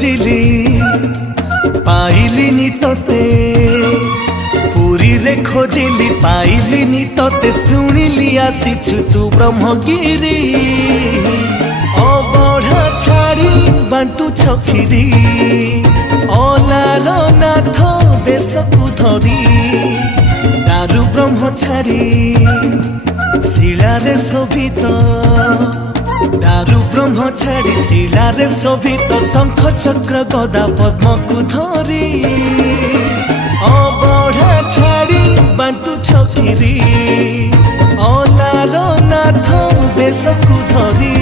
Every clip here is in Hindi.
खोजिली पाइलिनी तोते पुरी रे खोजिली पाइलिनी तोते शुणिली आसीछु तू ब्रह्मगिरी अबढ़ा छाड़ी बांटू छखिरी अलार नाथ बेशकु धरी दारु ब्रह्म छाड़ी शिलारे शोभित दारु ब्रह्म छाड़ी शिलारे शोभित शंख चक्र गदा पद्म को धरी अबढ़ा छाड़ी बांटू छकिरी अलार नाथ बेशकु धरी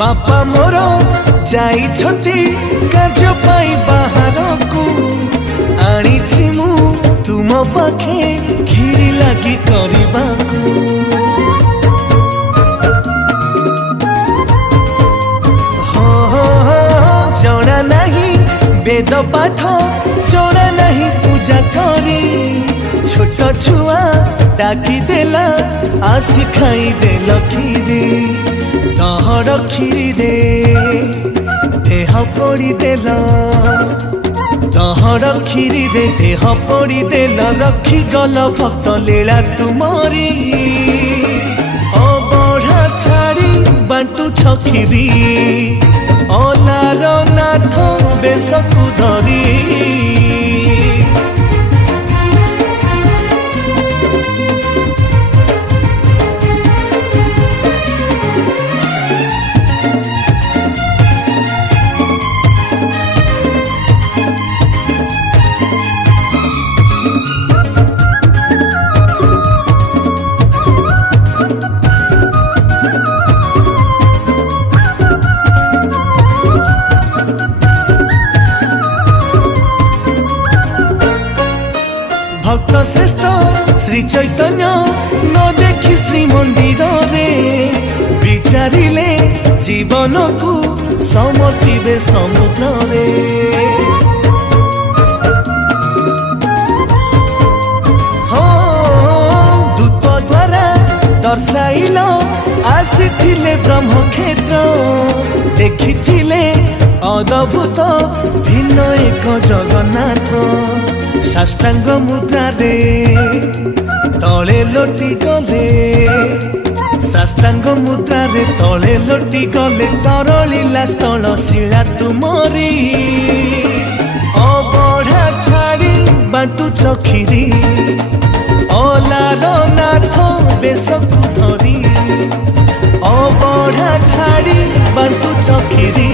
बापा मोर जाइछंती कार्य पाई बाहर को आनिछि मु तुम पाखे घिरी लागी करबाकू जଣା नहीं वेद पाठ जଣା नहीं पूजा करी छोट छुआ डाकी देला आसी खाई देल खीरी तहर खीरी रे देह पड़ी देल तहर खीरी रे देह पड़ी देल रखी गल भक्त लीला तुमरी अबढ़ा छाड़ी बांटू छखिरी अलार नाथ बेशकु धरी भक्त श्रेष्ठ श्री चैतन्य न देखी श्री मंदिर रे विचारिले जीवन को समर्पिबे समुद्र रे दूत द्वारा दर्शाइल आसीथिले ब्रह्मक्षेत्र देखिथिले अद्भुत भिन्न एक जगन्नाथ साष्टांग मुद्रा रे तले लोटी गले साष्टांग मुद्रा रे तले लोटी गले तरलीला स्थल शिला तुमरी अबढ़ा छाड़ी बांटू छखिरी अलार नाथ बेशकु धरी अबढ़ा छाड़ी बांटू छखिरी